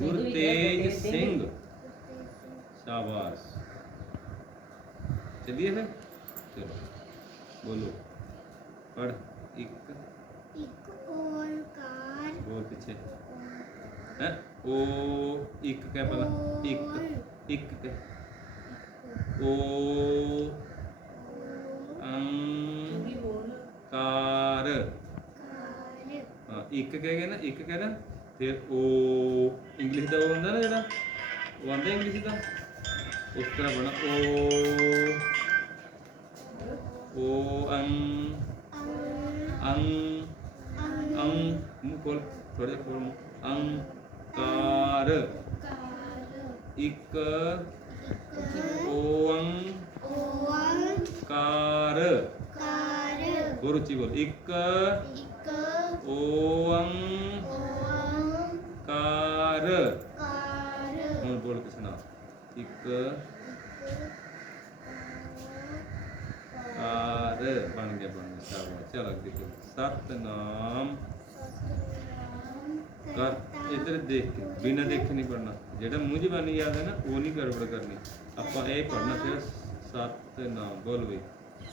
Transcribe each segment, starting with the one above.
ਗੁਰ ਸਿੰਘ। ਵੀ ਤੇਜ ਕਹਿੰਦੇ ਨੇ। ਸਿੰਘ। ਸ਼ਾਬਾਸ਼। ਚਲਿਏ ਫਿਰ? ਚਲੋ ਬੋਲੋ। ਪੜ ਇੱਕ। ਇੱਕ ਓੰਕਾਰ ਹੋਰ ਪਿੱਛੇ। ਹੈ? ਉਹ ਇੱਕ ਕਹਿ ਪਹਿਲਾਂ। ਇੱਕ। ਇੱਕ ਕਹਿ। ਓ ਅੰ ਵੀ ਬੋਲ ਕਾਰ ਕਾਰ। ਹਾਂ ਇੱਕ ਕਹਿ ਗਏ ਨਾ। ਇੱਕ ਕਹਿ ਨਾ। ਫਿਰ ਓ ਇੰਗਲਿਸ਼ ਦਾ ਉਹ ਹੁੰਦਾ ਨਾ ਜਿਹੜਾ ਉਹ ਆਂਦਾ ਇੰਗਲਿਸ਼ ਦਾ ਉਸ ਤਰ੍ਹਾਂ ਬਣਾ ਓ ਓ ਅੰ ਅੰ ਅੰ ਮੂੰਹ ਖੋਲ ਥੋੜਾ ਜਿਹਾ ਖੋਲ ਮੂੰਹ ਅੰ ਕਾਰ ਇੱਕ ਓੰ ਕਾਰ ਹੋਰ ਉੱਚੀ ਬੋਲ ਇੱਕ ਓੰ ਕਾਰ ਹੁਣ ਬੋਲ ਕੇ ਸੁਣਾ ਇੱਕ ਕਾਰ ਬਣ ਗਿਆ ਬਣ ਗਿਆ ਸ਼ਾਬਾਸ਼ ਚਲ ਅੱਗੇ ਚਲੋ ਸਤਨਾਮ ਕਰ ਇਧਰ ਦੇਖ ਕੇ ਬਿਨਾਂ ਦੇਖੇ ਨਹੀਂ ਪੜਨਾ ਜਿਹੜਾ ਮੂੰਹ ਜ਼ਬਾਨੀ ਯਾਦ ਹੈ ਨਾ ਉਹ ਨਹੀਂ ਗੜਬੜ ਕਰਨੀ ਆਪਾਂ ਇਹ ਪੜਨਾ ਫਿਰ ਸਤਨਾਮ ਬੋਲ ਬਈ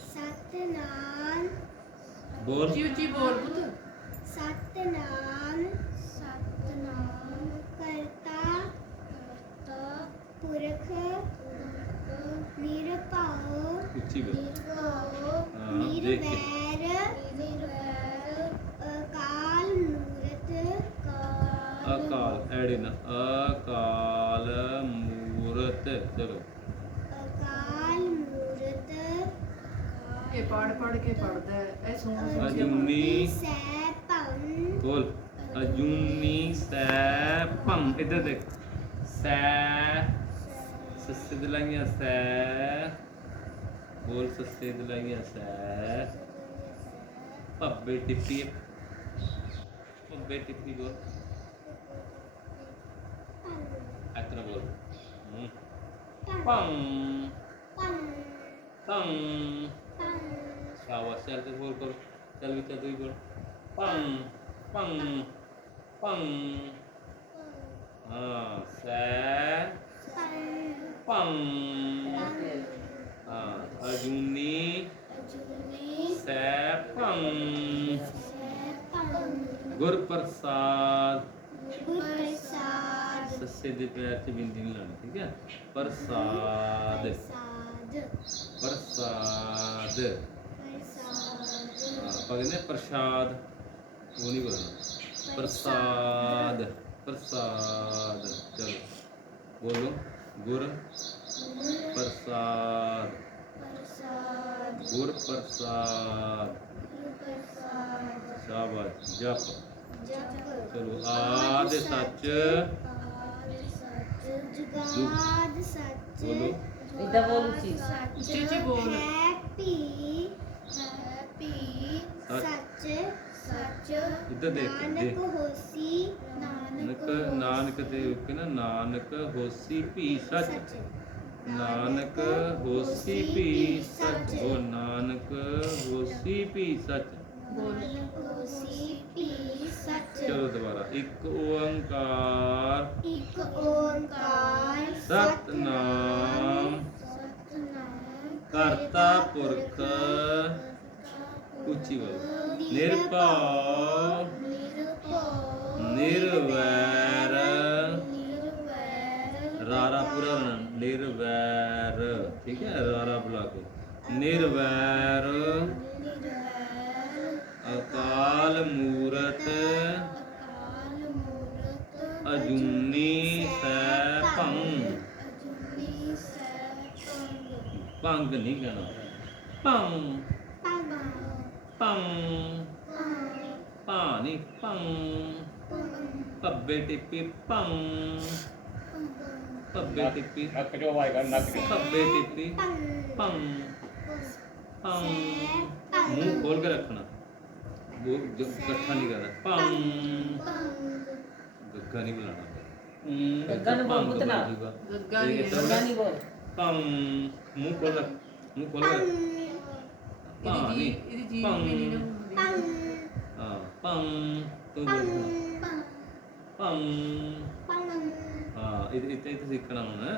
ਸਤਨਾਮ ਬੋਲ ਉੱਚੀ ਉੱਚੀ ਬੋਲ ਪੁੱਤ ਸਤਨਾਮ ਸਤਨਾਮ ਕਰਤਾ ਕਰਤਾ ਪੁਰਖ ਨਿਰਭਉ ਹਾਂ, ਦੇਖ ਕੇ। ਅਕਾਲ ਮੂਰਤ ਕਾਲ ਅਕਾਲ ਐੜੇ ਨਾ ਅਕਾਲ ਮੂਰਤ ਚਲੋ। ਅਕਾਲ ਮੂਰਤ ਇਹ ਪੜ ਪੜ ਕੇ ਪੜਦਾ ਹੈ। ਇਹ ਸੁਣ ਸੁਣ ਕੇ ਅਜੂਨੀ ਬੋਲ। ਅਜੂਨੀ ਸੈ ਭੰ ਇਧਰ ਦੇਖ। ਸੈ ਸੱਸੇ ਦਲਾਈਆਂ ਸੈ ਹੋਰ ਸੱਸੇ ਦਲਾਈਆਂ ਸੈ ਪੱਬੇ ਟਿੱਪੀ ਪੱਬੇ ਟਿੱਪੀ ਬੋਲ ਅਤਰਾ ਬੋਲ। ਹੂੰ। ਭੰ। ਭੰ। ਭੰ ਭੰ ਤੇ ਬੋਲ ਕਰ। ਚੱਲ ਵੀ ਚੱਲ ਤੂੰ ਬੋਲ ਭੰ। ਭੰ। ਭੰ। ਹਾਂ ਸੈ ਭੰ। ਅਜੂਨੀ ਸੈ ਭੰ ਗੁਰ ਪ੍ਰਸਾਦ ਸੱਸੇ ਦੇ ਪੈਰ ਤੇ ਬਿੰਦੀ ਨਹੀਂ ਲਾਣੀ ਠੀਕ ਹੈ? ਪ੍ਰਸਾਦ। ਪ੍ਰਸਾਦ। ਆਪਾਂ ਕਹਿੰਦੇ ਪ੍ਰਸ਼ਾਦ ਉਹ ਨਹੀਂ ਬੋਲਣਾ। ਪ੍ਰਸਾਦ। ਪ੍ਰਸਾਦ। ਚਲੋ ਬੋਲੋ। ਗੁਰ ਪ੍ਰਸਾਦ ਗੁਰ ਪ੍ਰਸਾਦ ਸ਼ਾਬਾਸ਼ ਜਪ। ਚਲੋ ਆਦ ਸੱਚ। ਜੁਗਾਦ ਸੱਚ। ਬੋਲੋ। ਏਦਾਂ ਬੋਲ ਉੱਚੀ ਉੱਚੀ ਬੋਲ। ਹੈਪੀ ਹੈਪੀ ਸੱਚ। ਸੱਚ। ਇੱਧਰ ਦੇਖ, ਨਾਨਕ। ਹੋਸੀ ਨਾਨਕ ਨਾਨਕ ਤੇ ਕੇ ਨਾ ਨਾਨਕ ਹੋਸੀ ਭੀ ਸੱਚ। ਨਾਨਕ ਹੋਸੀ ਭੀ ਸੱਚ ਉਹ ਨਾਨਕ ਹੋਸੀ ਭੀ ਸੱਚ। ਚਲੋ ਦੁਬਾਰਾ, ਇੱਕ ਓੰਕਾਰ। ਇੱਕ ਓੰਕਾਰ ਸਤਨਾਮ। ਕਰਤਾ ਪੁਰਖ। ਉੱਚੀ ਬੋਲ। ਨਿਰਭਉ ਨਿਰਭਉ। ਨਿਰਵੈਰ। ਰਾਰਾ ਪੂਰਾ ਹੋਣਾ ਨਿਰਵੈਰ, ਠੀਕ ਹੈ, ਰਾਰਾ ਬੁਲਾ ਕੇ। ਨਿਰਵੈਰ, ਅਕਾਲ ਮੂਰਤ, ਅਜੂਨੀ ਸੈ ਭੰ ਭੰਗ। ਭੰਗ ਨਹੀਂ ਕਹਿਣਾ। ਭੰ ਭੰ ਭੰਗ। ਭੰ ਪੱਬੇ ਟਿੱਪੀ ਭੰ ਪੱਬੇ ਟਿੱਪੀ। ਨੱਕ ਜੋ ਵਾਏਗਾ ਨੱਕ ਜੋ ਪੱਬੇ ਟਿੱਪੀ। ਭੰ। ਭੰ। ਮੂੰਹ ਖੋਲ ਕੇ ਰੱਖਣਾ। ਉਹ ਜੋ ਇਕੱਠਾ ਨਹੀਂ ਕਰਨਾ। ਭੰ। ਗੱਗਾ ਨਹੀਂ ਬੁਲਾਣਾ ਹੂੰ, ਗੱਗਾ ਨੂੰ ਬੋਲ ਨਾ। ਬਣ ਜਾਊਗਾ। ਗੱਗਾ ਨਹੀਂ ਗੱਗਾ ਨਹੀਂ ਬੋਲ। ਭੰ। ਮੂੰਹ ਖੋਲ ਰੱਖ ਮੂੰਹ ਖੋਲ ਰੱਖ। ਭੰ ਇਹਦੀ ਨਹੀਂ ਇਹਦੀ ਜੀ ਭੰ। ਮੇਰੀ ਨਾ ਹਾਂ ਭੰ। ਤੂੰ ਬੋਲ। ਭੰ। ਭੰਗ ਇੱਥੇ ਇੱਥੇ ਸਿੱਖਣਾ ਹੁਣ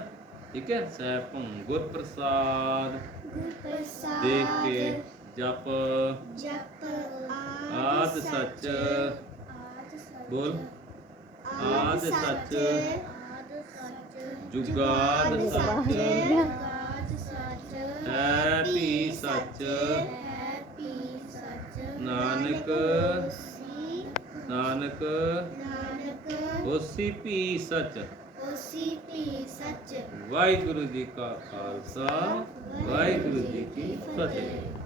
ਠੀਕ ਹੈ? ਸੈਭੰ ਗੁਰ ਪ੍ਰਸਾਦ ਗੁਰ ਪ੍ਰਸਾਦ ਦੇਖ ਕੇ ਜਪ। ਜਪ ਆਦ ਸੱਚ। ਆਦ ਸੱਚ। ਬੋਲ। ਆਦ ਸੱਚ। ਆਦ ਸੱਚ। ਜੁਗਾਦ ਸੱਚ। ਹੈ ਵੀ ਸੱਚ। ਹੈ ਵੀ ਸੱਚ। ਨਾਨਕ। ਨਾਨਕ। ਨਾਨਕ। ਹੋਸੀ ਵੀ ਸੱਚ। ਉਸੀ ਵੀ ਸੱਚ। ਵਾਹਿਗੁਰੂ ਜੀ ਕਾ ਖਾਲਸਾ ਵਾਹਿਗੁਰੂ ਜੀ ਕੀ ਫਤਿਹ।